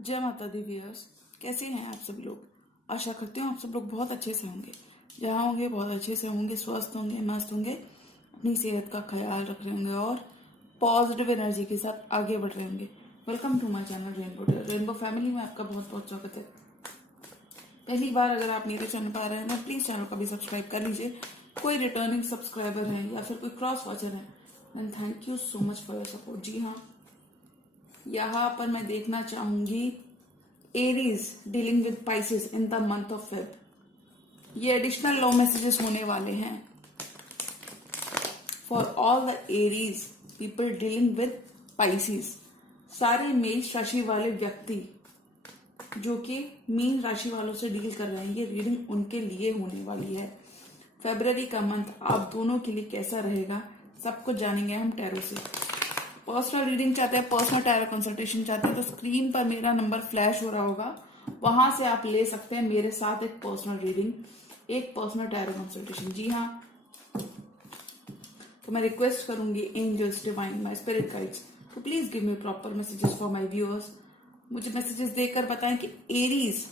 जय माता the viewers, कैसे हैं आप सब लोग। आशा करती हूँ आप सब लोग बहुत अच्छे से होंगे। जहाँ होंगे बहुत अच्छे से होंगे, स्वस्थ होंगे, मस्त होंगे, अपनी सेहत का ख्याल रख रहे होंगे और पॉजिटिव एनर्जी के साथ आगे बढ़ रहे होंगे। Welcome to my channel rainbow family में आपका बहुत बहुत स्वागत है। पहली बार अगर आप मेरे चैनल पर आ रहे हैं ना, प्लीज चैनल को भी सब्सक्राइब कर लीजिए। कोई रिटर्निंग सब्सक्राइबर है या फिर कोई क्रॉस वॉचर है, and thank you so much for your support. जी हाँ, यहाँ पर मैं देखना चाहूंगी Aries dealing with Pisces in the month of Feb. ये एडिशनल लॉ मैसेजेस होने वाले हैं for all the Aries people dealing with Pisces. सारे मेष राशि वाले व्यक्ति जो कि मीन राशि वालों से डील कर रहे हैं, ये रीडिंग उनके लिए होने वाली है। फरवरी का मंथ आप दोनों के लिए कैसा रहेगा सब कुछ जानेंगे हम टैरो से। पर्सनल रीडिंग चाहते हैं, पर्सनल टैरो कंसल्टेशन चाहते हैं तो स्क्रीन पर मेरा नंबर फ्लैश हो रहा होगा, वहां से आप ले सकते हैं मेरे साथ एक पर्सनल रीडिंग, एक पर्सनल टैरो कंसल्टेशन। जी हाँ, तो मैं रिक्वेस्ट करूंगी angels, divine, my spirit guides तो please give me proper messages for my viewers. मुझे मैसेजेस देकर बताएं कि एरीज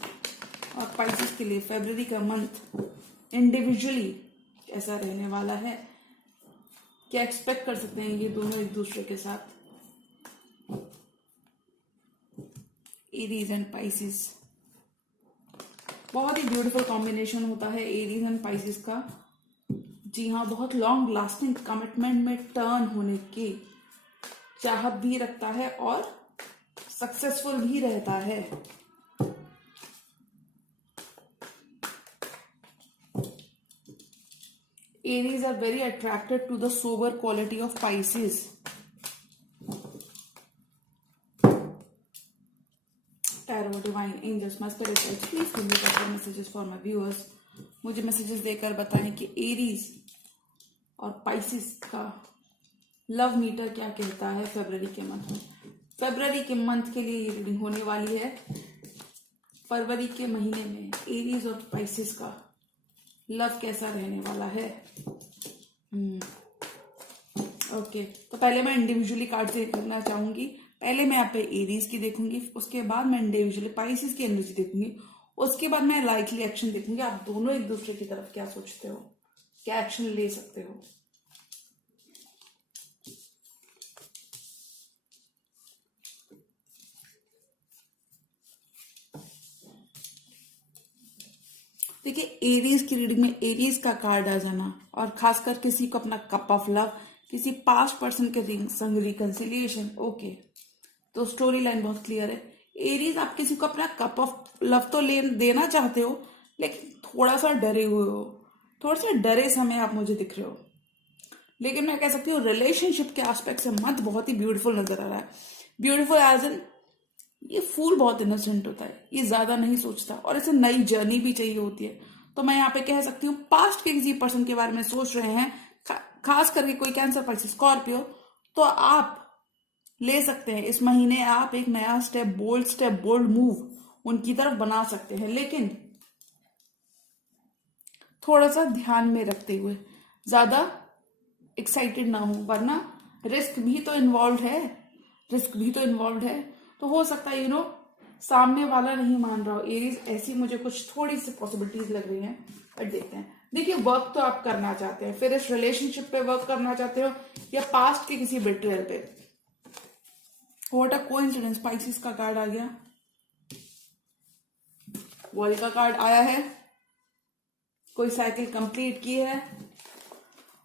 और पाइसेस के लिए फरवरी का मंथ इंडिविजुअली कैसा रहने वाला है, क्या एक्सपेक्ट कर सकते हैं ये दोनों एक दूसरे के साथ। एरीज एंड पाइसेस बहुत ही ब्यूटीफुल कॉम्बिनेशन होता है एरीज एंड पाइसेस का। जी हाँ, बहुत लॉन्ग लास्टिंग कमिटमेंट में टर्न होने की चाहत भी रखता है और सक्सेसफुल भी रहता है। Aries are very attracted to the sober quality of Pisces. Tarot, divine, angels, my spirit guides, please give me better messages for my viewers. मुझे मैसेजेस देकर बताएं कि एरीज और पाइसिस का लव मीटर क्या कहता है फरवरी के मंथ में। फरवरी के मंथ के लिए ये रीडिंग होने वाली है। फरवरी के महीने में एरीज और पाइसिस का लव कैसा रहने वाला है। ओके, तो पहले मैं इंडिविजुअली कार्ड से करना चाहूंगी। पहले मैं यहाँ पे एरीज की देखूंगी, उसके बाद मैं इंडिविजुअली पाइसेस की एनर्जी देखूंगी, उसके बाद मैं लाइकली एक्शन देखूंगी। आप दोनों एक दूसरे की तरफ क्या सोचते हो, क्या एक्शन ले सकते हो। देखिए, एरीज की रीडिंग में एरीज का कार्ड आ जाना और खासकर किसी को अपना कप ऑफ लव, किसी पास्ट पर्सन के संग रिकंसिलिएशन। ओके, तो स्टोरी लाइन बहुत क्लियर है। एरीज, आप किसी को अपना कप ऑफ लव तो ले देना चाहते हो, लेकिन थोड़ा सा डरे हुए हो, थोड़ा सा डरे समय आप मुझे दिख रहे हो। लेकिन मैं कह सकती हूँ रिलेशनशिप के एस्पेक्ट से मंथ बहुत ही ब्यूटीफुल नजर आ रहा है। ब्यूटीफुल एज इन ये फूल बहुत इनोसेंट होता है, ये ज्यादा नहीं सोचता और इसे नई जर्नी भी चाहिए होती है। तो मैं यहाँ पे कह सकती हूँ पास्ट के किसी पर्सन के बारे में सोच रहे हैं, खास करके कोई कैंसर, पाइसेस, स्कॉर्पियो, तो आप ले सकते हैं इस महीने आप एक नया स्टेप, बोल्ड मूव उनकी तरफ बना सकते हैं, लेकिन थोड़ा सा ध्यान में रखते हुए, ज्यादा एक्साइटेड ना हो, वरना रिस्क भी तो इन्वॉल्व है, तो हो सकता है सामने वाला नहीं मान रहा हो। एरीज ऐसी मुझे कुछ थोड़ी सी पॉसिबिलिटीज लग रही हैं, बट देखते हैं। देखिए, वर्क तो आप करना चाहते हैं, फिर इस रिलेशनशिप पे वर्क करना चाहते हो या पास्ट के किसी बिट्रेयल पे। व्हाट अ कोइंसिडेंस, पाइसेस का कार्ड आ गया, वर्ल्ड का कार्ड आया है, कोई साइकिल कंप्लीट की है,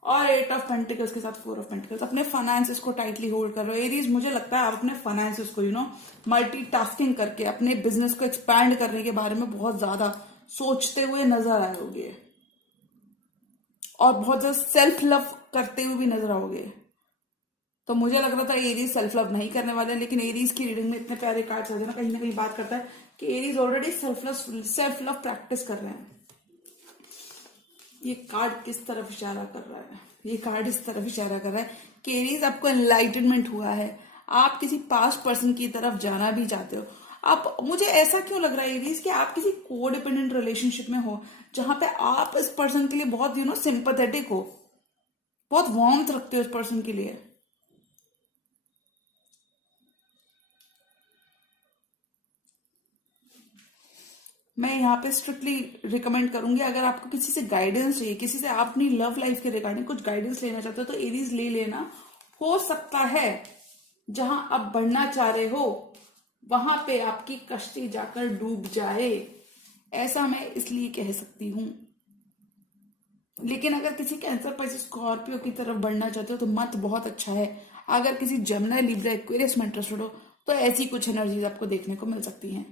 और 8 ऑफ पेंटिकल्स के साथ 4 ऑफ पेंटिकल्स। अपने फाइनेंसेस को टाइटली होल्ड कर रहे हो एरीज। मुझे लगता है आप अपने फाइनेंसेस को मल्टीटास्किंग करके अपने बिजनेस को एक्सपैंड करने के बारे में बहुत ज्यादा सोचते हुए नजर आओगे और बहुत ज्यादा सेल्फ लव करते हुए भी नजर आओगे। तो मुझे लग रहा था एरीज सेल्फ लव नहीं करने वाले, लेकिन एरीज की रीडिंग में इतने प्यारे कार्ड्स आ जाना कहीं ना कहीं बात करता है कि Aries already self love practice कर रहे हैं। ये कार्ड किस तरफ इशारा कर रहा है, ये कार्ड इस तरफ इशारा कर रहा है कि एरीज आपको एनलाइटनमेंट हुआ है, आप किसी पास्ट पर्सन की तरफ जाना भी चाहते हो। आप, मुझे ऐसा क्यों लग रहा है एरीज कि आप किसी कोडिपेंडेंट रिलेशनशिप में हो जहां पे आप इस पर्सन के लिए बहुत सिंपैथेटिक हो, बहुत वार्मथ रखते हो इस पर्सन के लिए। मैं यहाँ पे स्ट्रिक्टली रिकमेंड करूंगी, अगर आपको किसी से गाइडेंस चाहिए, किसी से आप अपनी लव लाइफ के रिगार्डिंग कुछ गाइडेंस लेना चाहते हो, तो एरीज ले लेना। हो सकता है जहां आप बढ़ना चाह रहे हो वहां पे आपकी कश्ती जाकर डूब जाए, ऐसा मैं इसलिए कह सकती हूं। लेकिन अगर किसी कैंसर पर स्कॉर्पियो की तरफ बढ़ना चाहते हो तो मत बहुत अच्छा है। अगर किसी जेमिनी, लिब्रा, एक्वेरियस में इंटरेस्टेड हो तो ऐसी कुछ एनर्जीज आपको देखने को मिल सकती हैं।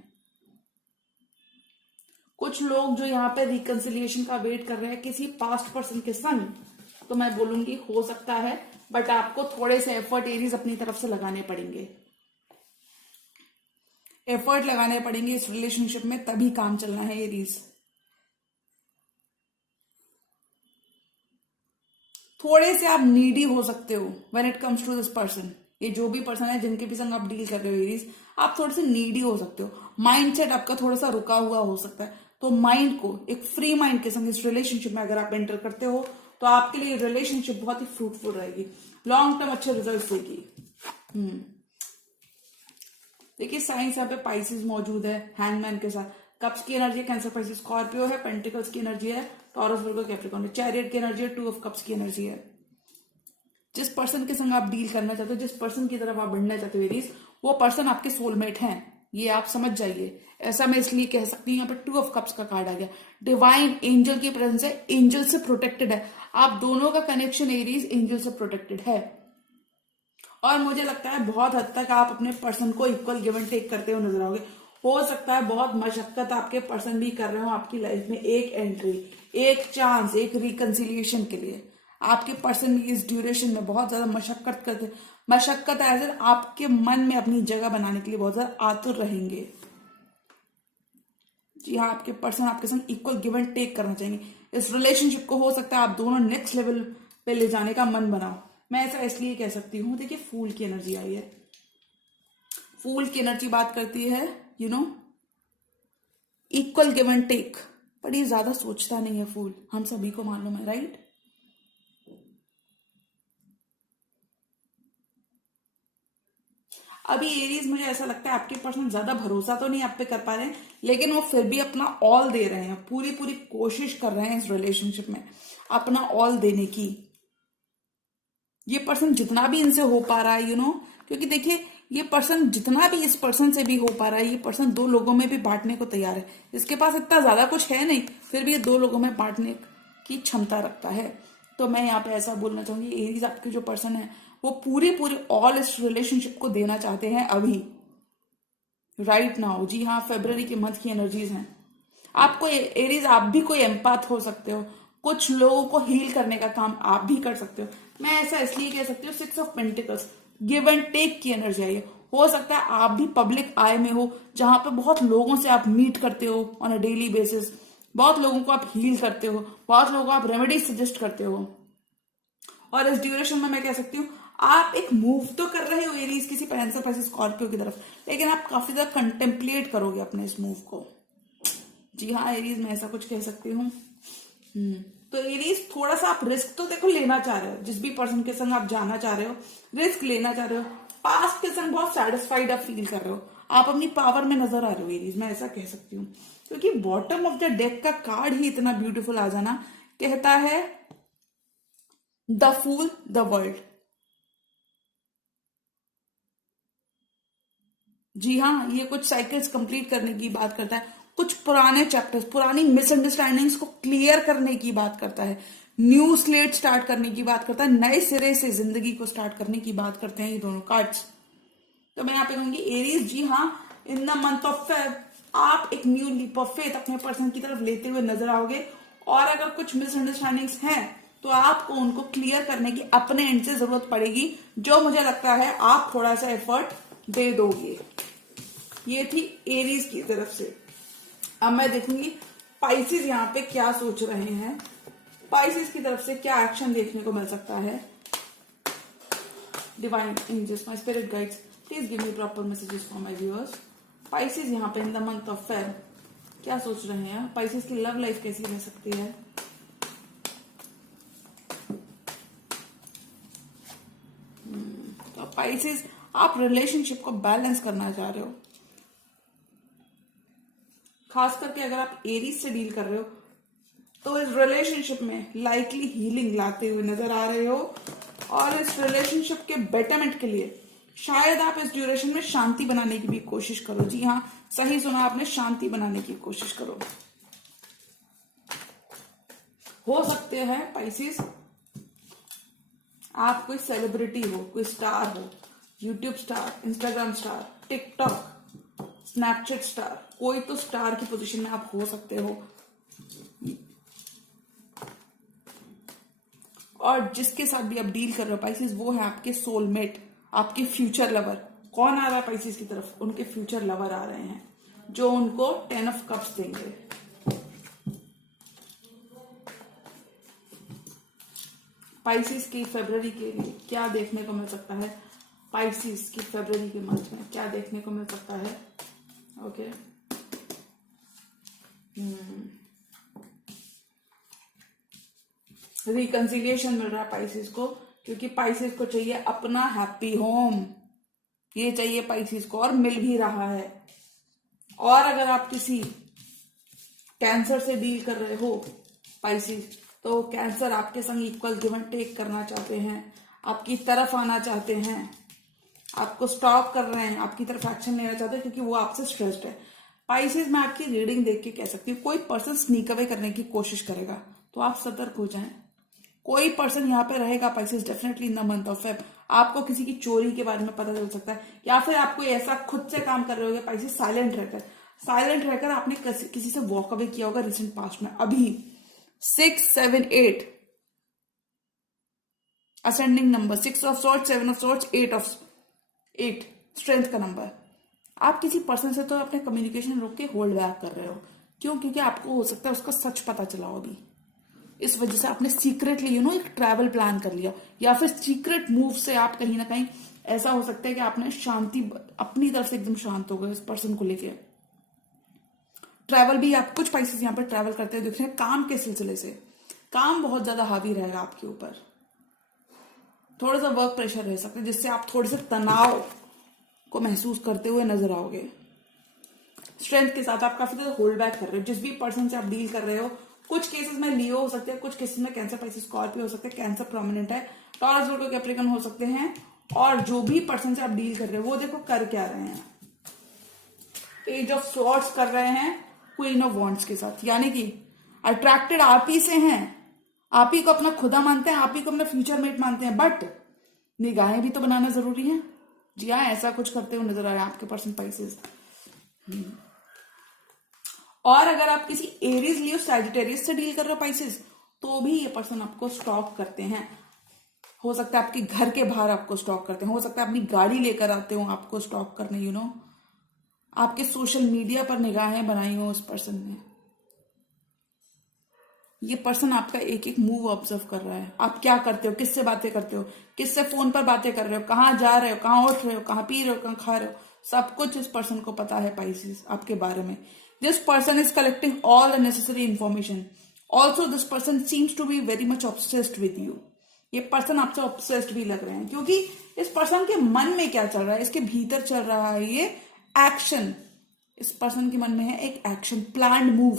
कुछ लोग जो यहाँ पे रिकंसिलिएशन का वेट कर रहे हैं किसी पास्ट पर्सन के संग, तो मैं बोलूंगी हो सकता है, बट आपको थोड़े से एफर्ट एरीज अपनी तरफ से लगाने पड़ेंगे। एफर्ट लगाने पड़ेंगे इस रिलेशनशिप में, तभी काम चलना है एरीज। थोड़े से आप नीडी हो सकते हो when it comes to this person. ये जो भी पर्सन है जिनके भी संग आप डील कर रहे हो एरीज, आप थोड़े से नीडी हो सकते हो। माइंडसेट आपका थोड़ा सा रुका हुआ हो सकता है, तो माइंड को एक फ्री माइंड के संग इस रिलेशनशिप में अगर आप एंटर करते हो तो आपके लिए रिलेशनशिप बहुत ही फ्रूटफुल रहेगी, लॉन्ग टर्म अच्छे रिजल्ट देगी। देखिए साइंस यहाँ पे पाइसिस मौजूद है हैंगमैन के साथ, कप्स की एनर्जी कैंसर पाइसिस, स्कॉर्पियो है, पेंटिकल्स की एनर्जी है टॉरस, वर्गो, कैप्रिकॉर्न, चैरियट की एनर्जी है, टू ऑफ कप्स की एनर्जी है। जिस पर्सन के संग आप डील करना चाहते हो, जिस पर्सन की तरफ आप बढ़ना चाहते हो एरीज, वो पर्सन आपके सोलमेट हैं, ये आप समझ जाइए। ऐसा मैं इसलिए कह सकती हूँ, यहाँ पे टू ऑफ कप्स का कार्ड आ गया, डिवाइन एंजल की प्रेजेंस है, एंजल से प्रोटेक्टेड है। आप दोनों का कनेक्शन एरीज एंजल से प्रोटेक्टेड है, और मुझे लगता है बहुत हद तक आप अपने पर्सन को इक्वल गिव एंड टेक करते हुए नजर आओगे। हो सकता है बहुत मशक्कत आपके पर्सन भी कर रहे हो आपकी लाइफ में, एक एंट्री, एक चांस, एक रिकंसिलिएशन के लिए। आपके पर्सन भी इस ड्यूरेशन में बहुत ज्यादा मशक्कत करते, मशक्कत एज आपके मन में अपनी जगह बनाने के लिए बहुत ज्यादा आतुर रहेंगे। जी हाँ, आपके पर्सन आपके संग इक्वल गिव एंड टेक करना चाहेंगे। इस रिलेशनशिप को हो सकता है आप दोनों नेक्स्ट लेवल पे ले जाने का मन बनाओ। मैं ऐसा इसलिए कह सकती हूँ, देखिए फूल की एनर्जी आई है। फूल की एनर्जी बात करती है इक्वल गिव एंड टेक, पर ये ज्यादा सोचता नहीं है फूल, हम सभी को मालूम है, राइट। अभी एरीज मुझे ऐसा लगता है आपके पर्सन ज्यादा भरोसा तो नहीं आप पे कर पा रहे हैं, लेकिन वो फिर भी अपना ऑल दे रहे हैं, पूरी पूरी कोशिश कर रहे हैं इस रिलेशनशिप में अपना ऑल देने की। ये पर्सन जितना भी इनसे हो पा रहा है क्योंकि देखिए ये पर्सन जितना भी इस पर्सन से भी हो पा रहा है, ये पर्सन दो लोगों में भी बांटने को तैयार है। इसके पास इतना ज्यादा कुछ है नहीं, फिर भी ये दो लोगों में बांटने की क्षमता रखता है। तो मैं यहाँ पे ऐसा बोलना चाहूंगी, एरीज आपके जो पर्सन है वो पूरी पूरी ऑल इस रिलेशनशिप को देना चाहते हैं अभी, राइट नाउ। जी हाँ, फेब्रवरी के मंथ की एनर्जीज हैं। आपको एरीज, आप भी कोई एम्पाथ हो सकते हो, कुछ लोगों को हील करने का काम आप भी कर सकते हो। मैं ऐसा इसलिए कह सकती हूँ, 6 of pentacles give and take की एनर्जी आई है। हो सकता है आप भी पब्लिक आई में हो जहां पे बहुत लोगों से आप मीट करते हो ऑन अ डेली बेसिस, बहुत लोगों को आप हील करते हो, बहुत लोगों को आप रेमेडीज सजेस्ट करते हो। और इस ड्यूरेशन में मैं कह सकती हूँ आप एक मूव तो कर रहे हो एरीज किसी कैंसर पैसे स्कॉर्पियो की तरफ, लेकिन आप काफी ज्यादा कंटेम्पलेट करोगे अपने इस मूव को। जी हाँ एरीज, मैं ऐसा कुछ कह सकती हूँ। तो एरीज थोड़ा सा आप रिस्क तो देखो लेना चाह रहे हो, जिस भी पर्सन के संग आप जाना चाह रहे हो रिस्क लेना चाह रहे हो। पास्ट के संग बहुत सेटिस्फाइड आप फील कर रहे हो, आप अपनी पावर में नजर आ रहे हो एरीज, मैं ऐसा कह सकती हूँ। क्योंकि बॉटम ऑफ द डेक का कार्ड ही इतना ब्यूटीफुल आ जाना, कहता है द फूल द वर्ल्ड। जी हाँ, ये कुछ साइकिल्स कंप्लीट करने की बात करता है, कुछ पुराने चैप्टर्स, पुरानी मिसअंडरस्टैंडिंग्स को क्लियर करने की बात करता है, न्यू स्लेट स्टार्ट करने की बात करता है, नए सिरे से जिंदगी को स्टार्ट करने की बात करते हैं ये दोनों कार्ड्स। तो मैं यहाँ पे कहूंगी एरीज, जी हाँ, इन द मंथ ऑफ फेब आप एक न्यू लीप ऑफ फेथ अपने पर्सन की तरफ लेते हुए नजर आओगे, और अगर कुछ मिसअंडरस्टैंडिंग्स हैं तो आपको उनको क्लियर करने की अपने एंड से जरूरत पड़ेगी, जो मुझे लगता है आप थोड़ा सा एफर्ट दे दोगे। ये थी एरीज की तरफ से। अब मैं देखूंगी पाइसिस यहाँ पे क्या सोच रहे हैं, पाइसिस की तरफ से क्या एक्शन देखने को मिल सकता है। Divine angels, my spirit guides, please give me proper messages for my viewers. Pisces यहाँ पे in the month of Feb क्या सोच रहे हैं, पाइसिस की लव लाइफ कैसी रह सकती है। तो पाइसिस आप रिलेशनशिप को बैलेंस करना चाह रहे हो, खास करके अगर आप एरीज से डील कर रहे हो तो इस रिलेशनशिप में लाइकली हीलिंग लाते हुए नजर आ रहे हो, और इस रिलेशनशिप के बेटरमेंट के लिए शायद आप इस ड्यूरेशन में शांति बनाने की भी कोशिश करो। जी हाँ, सही सुना आपने, शांति बनाने की कोशिश करो। हो सकते हैं पाइसेस आप कोई सेलिब्रिटी हो, कोई स्टार हो, YouTube star, Instagram star, TikTok, Snapchat star, कोई तो स्टार की पोजीशन में आप हो सकते हो। और जिसके साथ भी आप डील कर रहे हो पाइसेस, वो है आपके सोलमेट, आपके फ्यूचर लवर। कौन आ रहा है पाइसेस की तरफ? उनके फ्यूचर लवर आ रहे हैं जो उनको 10 ऑफ कप्स देंगे। पाइसेस की फरवरी के लिए क्या देखने को मिल सकता है? पाइसेस की फरवरी के मंथ में क्या देखने को मिल सकता है? ओके, रिकंसिलिएशन मिल रहा है पाइसेस को, क्योंकि पाइसेस को चाहिए अपना हैप्पी होम, ये चाहिए पाइसेस को, और मिल भी रहा है। और अगर आप किसी कैंसर से डील कर रहे हो पाइसेस, तो कैंसर आपके संग इक्वल गिव एंड टेक करना चाहते हैं, आपकी तरफ आना चाहते हैं, आपको स्टॉप कर रहे हैं, आपकी तरफ एक्शन लेना चाहते हैं, क्योंकि वो आपसे स्ट्रेस्ड है। पाइसेस मैं आपकी रीडिंग देख के कह सकती हूँ, कोई पर्सन स्नीक अवे करने की कोशिश करेगा, तो आप सतर्क हो जाएं। कोई पर्सन यहाँ पे रहेगा Pisces definitely in the month of Feb. आपको किसी की चोरी के बारे में पता चल सकता है, या फिर आप कोई ऐसा खुद से काम कर रहे होगे पाइसेस, साइलेंट रहकर आपने किसी से वॉक अवे किया होगा रिसेंट पास्ट में। अभी 6, 7, 8 ascending number, 6 of swords, 7 of swords, 8 strength का नंबर। आप किसी पर्सन से तो अपने कम्युनिकेशन रोक के होल्ड बैक कर रहे हो। क्यों? क्योंकि आपको हो सकता है उसका सच पता चला हो अभी, इस वजह से आपने सीक्रेटली एक ट्रैवल प्लान कर लिया, या फिर सीक्रेट मूव से आप कहीं ना कहीं ऐसा हो सकता है कि आपने शांति अपनी तरफ से एकदम शांत हो गए इस पर्सन को लेके। ट्रैवल भी आप कुछ पाइसेस यहाँ पर ट्रैवल करते हुए दिख रहे हैं काम के सिलसिले से। काम बहुत ज्यादा हावी रहेगा आपके ऊपर, थोड़ा सा वर्क प्रेशर रह सकता है, जिससे आप थोड़े से तनाव को महसूस करते हुए नजर आओगे। स्ट्रेंथ के साथ आप काफी ज्यादा होल्ड बैक कर रहे हो जिस भी पर्सन से आप डील कर रहे हो। कुछ केसेस में लियो हो सकते हैं, कुछ केसेस में कैंसर, पाइसेस, स्कॉर्पियो हो सकते हैं, कैंसर प्रोमिनेंट है, टॉरस, वर्गो, कैप्रिकॉर्न हो सकते हैं। और जो भी पर्सन से आप डील कर रहे हो वो देखो कर क्या रहे हैं, पेज ऑफ स्वॉर्ड्स कर रहे हैं क्वीन ऑफ वॉन्ड्स के साथ, यानी कि अट्रैक्टेड आप ही से हैं, आप ही को अपना खुदा मानते हैं, आप ही को अपना फ्यूचर मेट मानते हैं, बट निगाहें भी तो बनाना जरूरी है। जी हाँ, ऐसा कुछ करते हुए नजर आ रहे हैं आपके पर्सन पाइसेस। और अगर आप किसी एरीज, लियो, सैजिटेरियस से डील कर रहे हो पाइसेस, तो भी ये पर्सन आपको स्टॉक करते हैं। हो सकता है आपके घर के बाहर आपको स्टॉक करते हैं, हो सकता है अपनी गाड़ी लेकर आते हो आपको स्टॉक करने, आपके सोशल मीडिया पर निगाहें बनाई हो उस पर्सन ने। ये पर्सन आपका एक एक मूव ऑब्जर्व कर रहा है, आप क्या करते हो, किससे बातें करते हो, किससे फोन पर बातें कर रहे हो, कहाँ जा रहे हो, कहाँ उठ रहे हो, कहाँ पी रहे हो, कहाँ खा रहे हो, सब कुछ इस पर्सन को पता है पाइसेस आपके बारे में। This person is collecting all the necessary information. Also this person seems to be very much obsessed with you. ये पर्सन आपसे ऑब्सेस्ड भी लग रहे हैं, क्योंकि इस पर्सन के मन में क्या चल रहा है, इसके भीतर चल रहा है ये एक्शन। इस पर्सन के मन में है एक एक्शन, प्लान्ड मूव,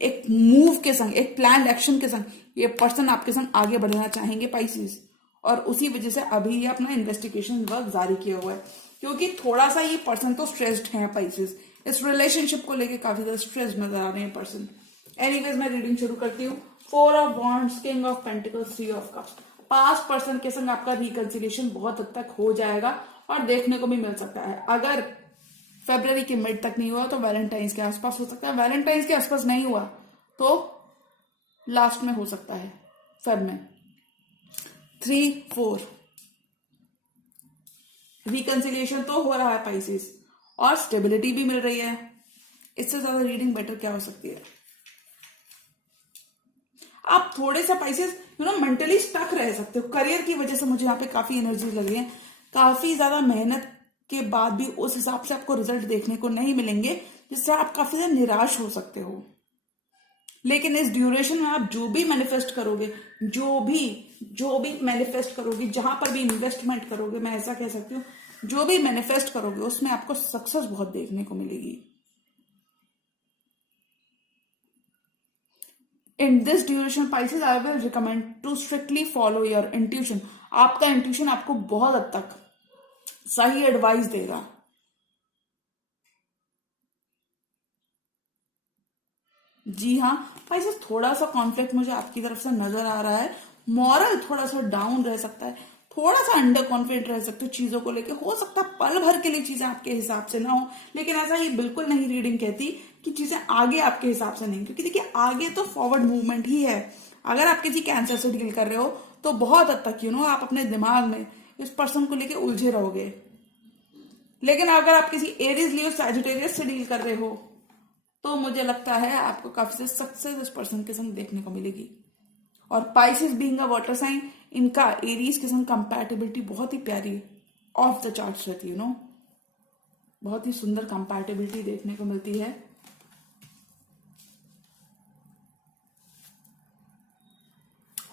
एक मूव के संग, एक प्लान्ड एक्शन के संग ये पर्सन आपके संग आगे बढ़ना चाहेंगे पाइसेस। और उसी वजह से अभी ये अपना इन्वेस्टिगेशन वर्क जारी किया हुआ है, क्योंकि थोड़ा सा ये पर्सन तो स्ट्रेस्ड है पाइसेस, इस रिलेशनशिप को लेके काफी ज्यादा स्ट्रेस नजर आ रहे हैं पर्सन। एनीवेज मैं रीडिंग शुरू करती हूँ। 4 of wands, king of pentacles, 3 of cups. Past person के संग आपका रिकंसिलिएशन बहुत हद तक हो जाएगा और देखने को भी मिल सकता है। अगर फरवरी के मिड तक नहीं हुआ तो वैलेंटाइंस के आसपास हो सकता है, वैलेंटाइंस के आसपास नहीं हुआ तो लास्ट में हो सकता है फेब में। 3, 4 रिकंसिलिएशन तो हो रहा है पाइसेस, और स्टेबिलिटी भी मिल रही है। इससे ज्यादा रीडिंग बेटर क्या हो सकती है? आप थोड़े सा पाइसेस मेंटली स्टक रह सकते हो करियर की वजह से। मुझे यहाँ पे काफी एनर्जी लग रही है, काफी ज्यादा मेहनत के बाद भी उस हिसाब से आपको रिजल्ट देखने को नहीं मिलेंगे, जिससे आप काफी ज्यादा निराश हो सकते हो। लेकिन इस ड्यूरेशन में आप जो भी मैनिफेस्ट करोगे, जो भी मैनिफेस्ट करोगे, जहां पर भी इन्वेस्टमेंट करोगे, मैं ऐसा कह सकती हूँ, जो भी मैनिफेस्ट करोगे उसमें आपको सक्सेस बहुत देखने को मिलेगी। In this duration Pisces, I will recommend to strictly follow your intuition. आपका इंट्यूशन आपको बहुत हद तक सही एडवाइस देगा। जी हाँ Pisces, थोड़ा सा कॉन्फ्लिक्ट मुझे आपकी तरफ से नजर आ रहा है। मॉरल थोड़ा सा डाउन रह सकता है, थोड़ा सा अंडर कॉन्फिडेंट रह सकते हो चीजों को लेके। हो सकता है पल भर के लिए चीजें आपके हिसाब से ना हो, लेकिन ऐसा ये बिल्कुल नहीं रीडिंग कहती कि चीजें आगे आपके हिसाब से नहीं, क्योंकि देखिए आगे तो फॉरवर्ड मूवमेंट ही है। अगर आप किसी कैंसर से डील कर रहे हो तो बहुत हद तक आप अपने दिमाग में इस पर्सन को लेके उलझे रहोगे। लेकिन अगर आप किसी एरीज लियो सैजिटेरियस से डील कर रहे हो तो मुझे लगता है आपको काफी सक्सेस इस पर्सन के संग देखने को मिलेगी। और Pisces being a water sign, इनका एरीज के संग कंपैटिबिलिटी बहुत ही प्यारी ऑफ द चार्ट्स रहती है। बहुत ही सुंदर कंपैटिबिलिटी देखने को मिलती है।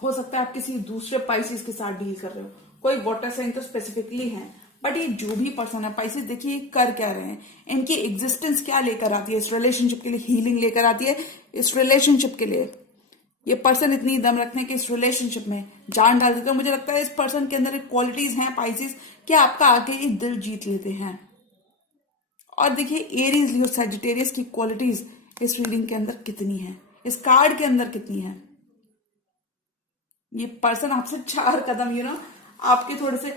हो सकता है आप किसी दूसरे पाइसेस के साथ डील कर रहे हो, कोई वाटर साइन तो स्पेसिफिकली है, बट ये जो भी पर्सन है पाइसेस, देखिए कर क्या रहे हैं, इनकी एग्जिस्टेंस क्या लेकर आती है इस रिलेशनशिप के लिए, हीलिंग लेकर आती है इस रिलेशनशिप के लिए। ये पर्सन इतनी दम रखते हैं कि इस रिलेशनशिप में जान डाल देते हैं। मुझे लगता है इस पर्सन के अंदर एक क्वालिटीज हैं पाइसेस कि आपका आके ही दिल जीत लेते हैं। और देखिए एरीज लियो सैजिटेरियस की क्वालिटीज इस रीडिंग के अंदर कितनी है, इस कार्ड के अंदर कितनी है। ये पर्सन आपसे 4 कदम आपके थोड़े से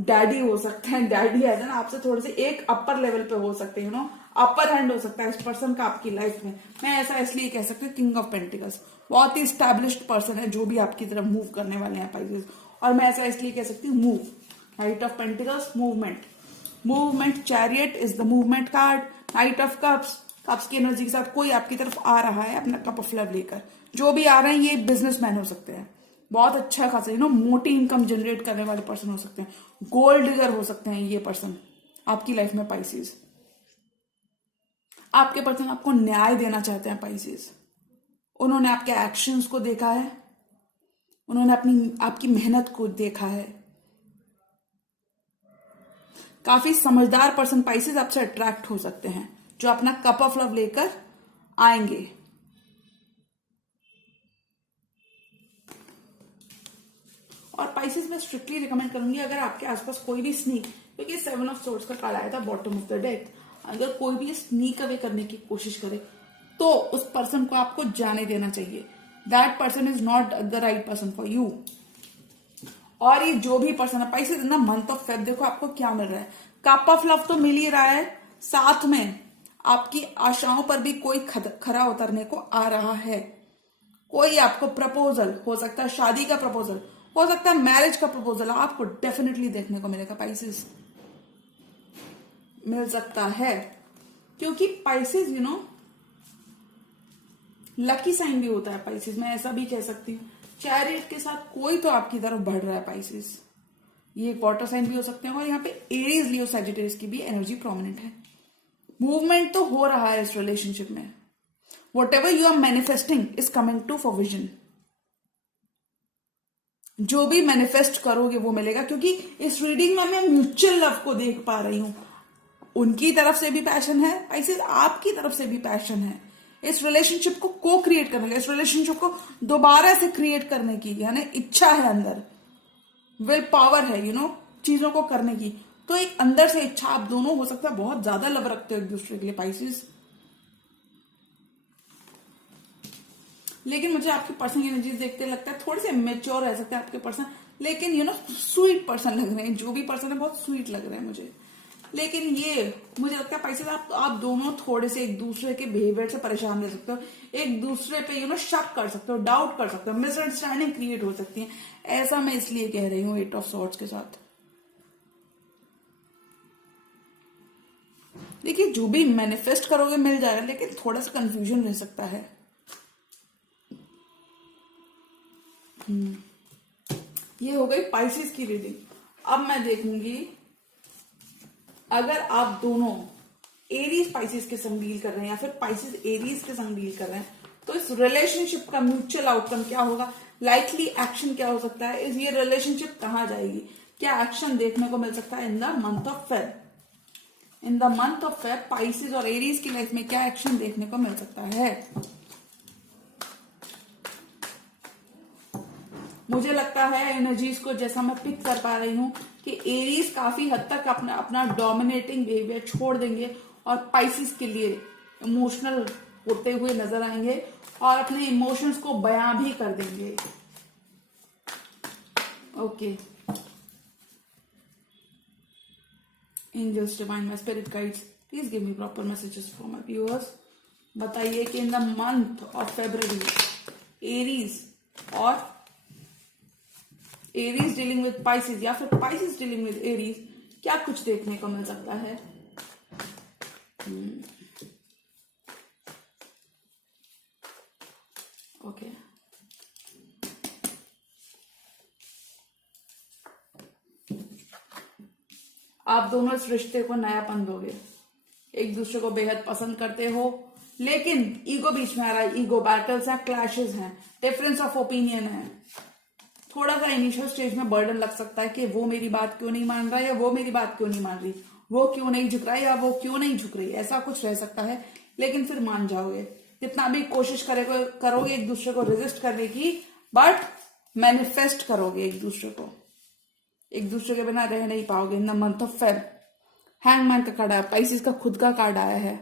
डैडी हो सकते हैं, डैडी है ना, आपसे थोड़े से एक अपर लेवल पे हो सकते हैं, अपर हैंड हो सकता है इस पर्सन का आपकी लाइफ में। मैं ऐसा इसलिए कह सकती हूँ, किंग ऑफ पेंटिकल्स बहुत ही स्टैब्लिश्ड पर्सन है जो भी आपकी तरफ मूव करने वाले हैं पाइसेस। और मैं ऐसा इसलिए कह सकती हूँ move, night of pentacles movement, chariot is the movement card, night of cups की एनर्जी के साथ कोई आपकी तरफ आ रहा है अपना कप ऑफ लव लेकर। जो भी आ रहे हैं ये बिजनेसमैन हो सकते हैं, बहुत अच्छा खासा मोटी इनकम जनरेट करने वाले पर्सन हो सकते हैं, गोल्ड डिगर हो सकते हैं ये पर्सन आपकी लाइफ में पाइसेस। आपके पर्सन आपको न्याय देना चाहते हैं पाइसेस। उन्होंने आपके एक्शंस को देखा है, उन्होंने आपकी मेहनत को देखा है। काफी समझदार पर्सन पाइसेस आपसे अट्रैक्ट हो सकते हैं जो अपना कप ऑफ लव लेकर आएंगे। और पाइसेस में स्ट्रिक्टली रिकमेंड करूंगी, अगर आपके आसपास कोई भी स्नीक, क्योंकि 7 ऑफ सोर्ड्स का कार्ड आया था बॉटम ऑफ द डेक, अगर कोई भी स्नीक अवे करने की कोशिश करे तो उस पर्सन को आपको जाने देना चाहिए। That person is not the right person for you. और ये जो भी पर्सन है Pisces in the month of Feb, देखो आपको क्या मिल रहा है, कप ऑफ लव तो मिल ही रहा है, साथ में आपकी आशाओं पर भी कोई खरा उतरने को आ रहा है। कोई आपको प्रपोजल हो सकता है, शादी का प्रपोजल हो सकता है, मैरिज का प्रपोजल आपको डेफिनेटली देखने को मिलेगा पाइसेस, मिल सकता है। क्योंकि पाइसेस लकी साइन भी होता है पाइसेस, मैं ऐसा भी कह सकती हूँ। चैरियट के साथ कोई तो आपकी तरफ बढ़ रहा है पाइसेस, ये एक वाटर साइन भी हो सकते हैं। और यहाँ पे एरीज लियो सैजिटेरियस की भी एनर्जी प्रोमिनेंट है। मूवमेंट तो हो रहा है इस रिलेशनशिप में। Whatever you are manifesting is coming to fruition. जो भी मैनिफेस्ट करोगे वो मिलेगा, क्योंकि इस रीडिंग में मैं म्यूचुअल लव को देख पा रही हूं। उनकी तरफ से भी पैशन है पाइसेस, आपकी तरफ से भी पैशन है इस रिलेशनशिप को क्रिएट करने का, इस रिलेशनशिप को दोबारा से क्रिएट करने की, यानी इच्छा है अंदर, विल पावर है चीजों को करने की। तो एक अंदर से इच्छा, आप दोनों हो सकता है बहुत ज्यादा लव रखते हो एक दूसरे के लिए पाइसेस। लेकिन मुझे आपकी पर्सन एनर्जीज देखते लगता है थोड़े से मेच्योर रह सकते हैं आपके पर्सन, लेकिन स्वीट पर्सन लग रहे हैं। जो भी पर्सन है बहुत स्वीट लग रहे हैं मुझे। लेकिन ये मुझे लगता है पाइसेस आप दोनों थोड़े से एक दूसरे के बिहेवियर से परेशान रह सकते हो, एक दूसरे पे शक कर सकते हो, डाउट कर सकते हो, मिसअंडरस्टैंडिंग क्रिएट हो सकती है। ऐसा मैं इसलिए कह रही हूँ 8 ऑफ सॉर्ड्स के साथ। देखिए जो भी मैनिफेस्ट करोगे मिल जाएगा, लेकिन थोड़ा सा कंफ्यूजन रह सकता है। ये हो गई पाइसेस की रीडिंग। अब मैं देखूंगी अगर आप दोनों एरीज पाइसेस के संग डील कर रहे हैं या फिर पाइसेस एरीज के संग डील कर रहे हैं, तो इस रिलेशनशिप का म्यूचुअल आउटकम क्या होगा, लाइकली एक्शन क्या हो सकता है, इस ये रिलेशनशिप कहां जाएगी, क्या एक्शन देखने को मिल सकता है इन the month of Feb. In the month of Feb Pisces और एरीज की लाइफ में क्या एक्शन देखने को मिल सकता है। मुझे लगता है एनर्जीज को जैसा मैं पिक कर पा रही हूं कि एरीज काफी हद तक अपना अपना डोमिनेटिंग बिहेवियर छोड़ देंगे और पाइसिस के लिए इमोशनल होते हुए नजर आएंगे और अपने इमोशंस को बयां भी कर देंगे। Okay, angels, divine, my spirit guides, please give me proper messages for my viewers. बताइए कि in the month of February Aries और एरीज डीलिंग विद पाइसिस या फिर पाइसिस डीलिंग विद एरीज क्या कुछ देखने को मिल सकता है। ओके, आप दोनों इस रिश्ते को नयापन दोगे, एक दूसरे को बेहद पसंद करते हो, लेकिन ईगो बीच में आ रहा है, ईगो बैटल्स हैं, क्लैशेस हैं, डिफरेंस ऑफ ओपिनियन है। थोड़ा सा इनिशियल स्टेज में बर्डन लग सकता है कि वो मेरी बात क्यों नहीं मान रहा है या वो मेरी बात क्यों नहीं मान रही, वो क्यों नहीं झुक रहा है या वो क्यों नहीं झुक रही, ऐसा कुछ रह सकता है। लेकिन फिर मान जाओगे, जितना भी कोशिश करोगे एक दूसरे को रेजिस्ट करने की, बट मैनिफेस्ट करोगे एक दूसरे को, एक दूसरे के बिना रह नहीं पाओगे। इन the month of Feb hangman का कार्ड आया, पाइसिस का खुद का कार्ड आया है।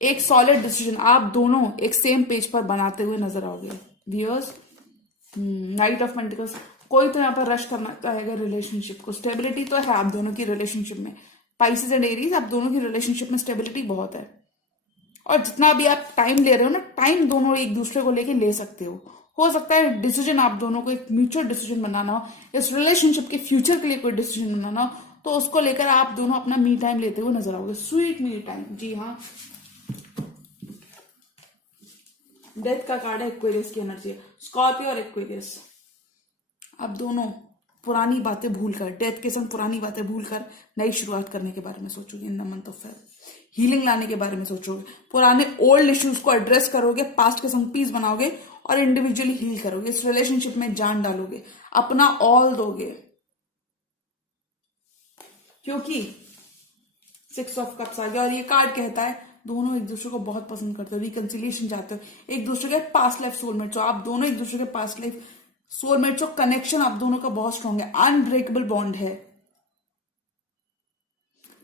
एक सॉलिड डिसीजन आप दोनों एक सेम पेज पर बनाते हुए नजर आओगे व्यूअर्स। नाइट ऑफ पेंटिकल्स, कोई तो यहाँ पर रश करना चाहेगा रिलेशनशिप को। स्टेबिलिटी तो है आप दोनों की रिलेशनशिप में, पाइसिस एंड एरीज आप दोनों की रिलेशनशिप में स्टेबिलिटी बहुत है। और जितना भी आप टाइम ले रहे हो ना, टाइम दोनों एक दूसरे को लेके ले सकते हो सकता है डिसीजन आप दोनों को एक म्यूचुअल डिसीजन बनाना हो, इस रिलेशनशिप के फ्यूचर के लिए कोई डिसीजन बनाना हो, तो उसको लेकर आप दोनों अपना मी टाइम लेते हुए नजर आओगे। स्वीट मी टाइम, जी हाँ। डेथ का कार्ड है, एक्वेरियस की एनर्जी, स्कॉर्पियो और एक्वेरियस। आप दोनों पुरानी बातें भूलकर, डेथ के संग पुरानी बातें भूलकर नई शुरुआत करने के बारे में सोचोगे इन the month of Feb. Healing लाने के बारे में सोचोगे, पुराने ओल्ड इश्यूज को एड्रेस करोगे, पास्ट के संग पीस बनाओगे और इंडिविजुअली हील करोगे। इस रिलेशनशिप में जान डालोगे, अपना ऑल दोगे, क्योंकि 6 ऑफ कप्स आ गया और ये कार्ड कहता है दोनों एक दूसरे को बहुत पसंद करते हो, रिकंसिलिएशन चाहते हो, एक दूसरे के पास्ट लाइफ सोलमेट्स हो आप दोनों, एक दूसरे के पास्ट लाइफ सोलमेट्स हो। कनेक्शन आप दोनों का बहुत स्ट्रांग है, अनब्रेकेबल बॉन्ड है।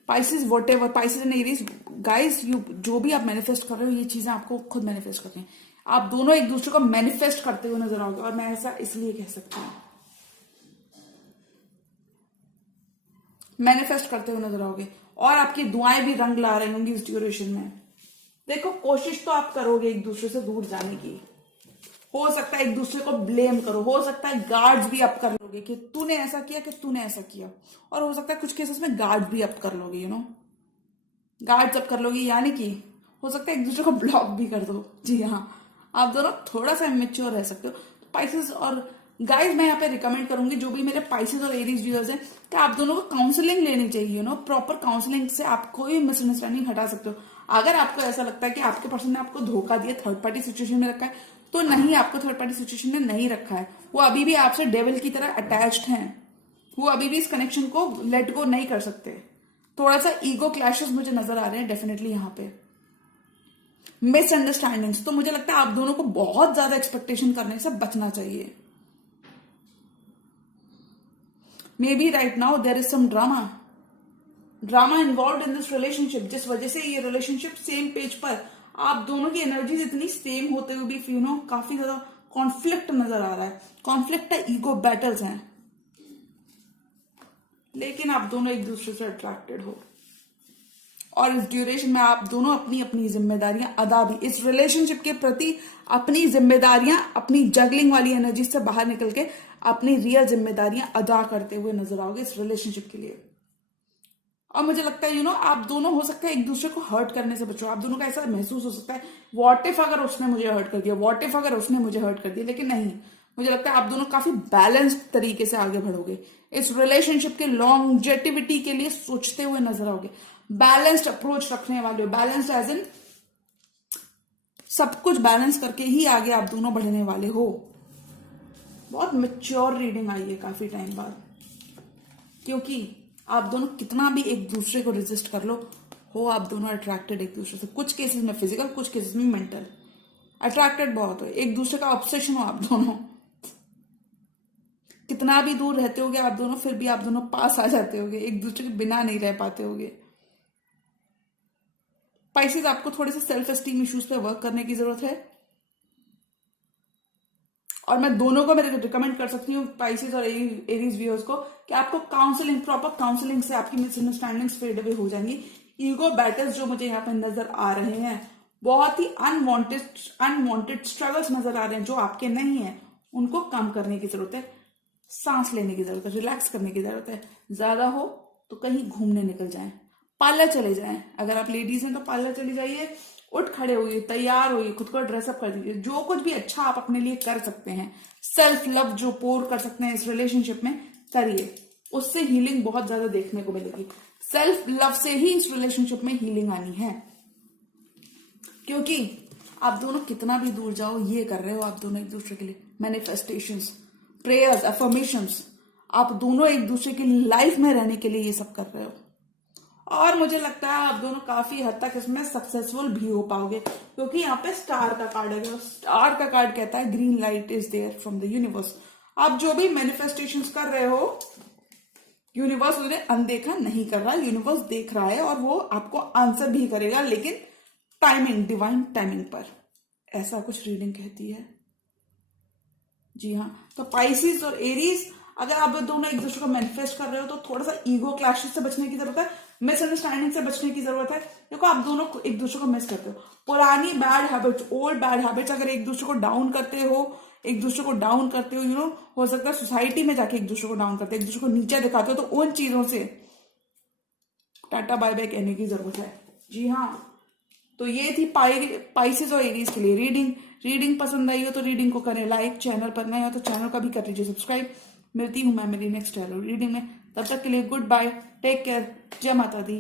Pisces whatever, Pisces and Aries guys, you जो भी आप मैनिफेस्ट कर रहे हो ये चीजें आपको खुद मैनिफेस्ट करनी है। आप दोनों एक दूसरे को मैनिफेस्ट करते हुए नजर आओगे, और मैं ऐसा इसलिए कह सकती हूँ, मैनिफेस्ट करते हुए नजर आओगे और आपकी दुआएं भी रंग ला रही होंगी इस ड्यूरेशन में। देखो, कोशिश तो आप करोगे एक दूसरे से दूर जाने की, हो सकता है एक दूसरे को ब्लेम करो, हो सकता है गार्ड्स भी अप कर लोगे कि तूने ऐसा किया, कि तूने ऐसा किया, और हो सकता है कुछ केसेस में गार्ड भी अप कर लोगे, गार्ड्स अप कर लोगे, यानी कि हो सकता है एक दूसरे को ब्लॉक भी कर दो। जी हाँ, आप दोनों थोड़ा सा इमेच्योर रह सकते हो। पाइसेस और गाइस, मैं यहाँ पे रिकमेंड करूंगी जो भी मेरे पाइसेस और एरीज व्यूअर्स हैं, कि आप दोनों को काउंसलिंग लेनी चाहिए। प्रॉपर काउंसलिंग से आप कोई मिसअंडरस्टैंडिंग हटा सकते हो। अगर आपको ऐसा लगता है कि आपके पर्सन ने आपको धोखा दिया, थर्ड पार्टी सिचुएशन में रखा है, तो नहीं, आपको थर्ड पार्टी सिचुएशन में नहीं रखा है, वो अभी भी आपसे डेविल की तरह अटैच्ड हैं, वो अभी भी इस कनेक्शन को लेट गो नहीं कर सकते। थोड़ा सा ईगो क्लैशेस मुझे नजर आ रहे हैं डेफिनेटली यहाँ पे, मिसअंडरस्टैंडिंग्स। तो मुझे लगता है आप दोनों को बहुत ज्यादा एक्सपेक्टेशन करने से बचना चाहिए। Maybe right now there is some drama involve in this relationship, जिस वजह से ये रिलेशनशिप सेम पेज पर आप दोनों की एनर्जीज इतनी सेम होते हुए भी काफी ज्यादा कॉन्फ्लिक्ट नजर आ रहा है। कॉन्फ्लिक्ट है, ईगो बैटल्स हैं, लेकिन आप दोनों एक दूसरे से अट्रैक्टेड हो, और इस ड्यूरेशन में आप दोनों अपनी अपनी जिम्मेदारियां अदा भी, इस रिलेशनशिप के प्रति अपनी जिम्मेदारियां, अपनी जगलिंग वाली एनर्जी से बाहर निकल के अपनी रियल जिम्मेदारियां अदा करते हुए नजर आओगे इस रिलेशनशिप के लिए। और मुझे लगता है आप दोनों हो सकता है एक दूसरे को हर्ट करने से बचो। आप दोनों का ऐसा महसूस हो सकता है, व्हाट इफ अगर उसने मुझे हर्ट कर दिया, व्हाट इफ अगर उसने मुझे हर्ट कर दिया, लेकिन नहीं, मुझे लगता है आप दोनों काफी बैलेंस्ड तरीके से आगे बढ़ोगे, इस रिलेशनशिप के लॉन्जेटिविटी के लिए सोचते हुए नजर आओगे, बैलेंस्ड अप्रोच रखने वाले हो। बैलेंस्ड एज इन सब कुछ बैलेंस करके ही आगे आप दोनों बढ़ने वाले हो। बहुत मैच्योर रीडिंग आई है काफी टाइम बाद, क्योंकि आप दोनों कितना भी एक दूसरे को रेजिस्ट कर लो, हो आप दोनों अट्रैक्टेड एक दूसरे से, कुछ केसेस में फिजिकल, कुछ केसेस में मेंटल, अट्रैक्टेड बहुत हो, एक दूसरे का ऑब्सेशन हो आप दोनों। कितना भी दूर रहते होगे आप दोनों, फिर भी आप दोनों पास आ जाते होगे, एक दूसरे के बिना नहीं रह पाते होगे। स्पाइसेस, आपको थोड़े से सेल्फ एस्टीम इश्यूज पे वर्क करने की जरूरत है, और मैं दोनों को मेरे रिकमेंड कर सकती हूँ, स्पाइसेस और एरीज व्यूअर्स को, कि आपको काउंसलिंग, प्रॉपर काउंसलिंग से आपकी मिसअंडरस्टैंडिंग्स फेड अवे हो जाएंगी। ईगो बैटल्स जो मुझे यहाँ पे नजर आ रहे हैं, बहुत ही अनवांटेड स्ट्रगल्स नजर आ रहे हैं जो आपके नहीं है, उनको कम करने की जरूरत है, सांस लेने की जरूरत है, रिलैक्स करने की जरूरत है। ज्यादा हो तो कहीं घूमने निकल जाएं, पार्लर चले जाएं, अगर आप लेडीज हैं तो पार्लर चली जाइए, उठ खड़े होइए, तैयार होइए, खुद को ड्रेसअप कर दीजिए, जो कुछ भी अच्छा आप अपने लिए कर सकते हैं, सेल्फ लव जो पोर कर सकते हैं इस रिलेशनशिप में, करिए। उससे हीलिंग बहुत ज्यादा देखने को मिलेगी। सेल्फ लव से ही इस रिलेशनशिप में हीलिंग आनी है, क्योंकि आप दोनों कितना भी दूर जाओ, ये कर रहे हो आप दोनों एक दूसरे के लिए मैनिफेस्टेशंस, प्रेयर्स, अफर्मेशंस, आप दोनों एक दूसरे की लाइफ में रहने के लिए ये सब कर रहे हो। और मुझे लगता है आप दोनों काफी हद तक इसमें सक्सेसफुल भी हो पाओगे, क्योंकि यहाँ पे स्टार का कार्ड है। स्टार का कार्ड कहता है green light is there from the universe. आप जो भी मैनिफेस्टेशंस कर रहे हो, यूनिवर्स उन्हें अनदेखा नहीं कर रहा, यूनिवर्स देख रहा है, और वो आपको आंसर भी करेगा, लेकिन टाइमिंग, डिवाइन टाइमिंग पर, ऐसा कुछ रीडिंग कहती है। जी हाँ, तो पाइसिस और एरीज, अगर आप दोनों एक दूसरे को मैनिफेस्ट कर रहे हो तो थोड़ा सा ईगो क्लैशेस से बचने की जरूरत है, मिसअंडरस्टैंडिंग से बचने की जरूरत है। देखो आप दोनों एक दूसरे को मिस करते हो, पुरानी bad habits, old bad habits, अगर एक दूसरे को डाउन करते हो, एक दूसरे को डाउन करते हो, हो सकता है सोसाइटी में जाके एक दूसरे को डाउन करते हो, एक दूसरे को नीचे दिखाते हो, तो उन चीजों से टाटा बाय बाय कहने की जरूरत है। जी हाँ, तो ये थी पाइसेस और एरीज के लिए रीडिंग पसंद आई हो तो रीडिंग को करें लाइक, चैनल पर नए हो तो चैनल का भी कर लीजिए सब्सक्राइब। मिलती हूं मैं मेरी नेक्स्ट रीडिंग में, तब तक के लिए गुड बाय, टेक केयर, जय माता दी।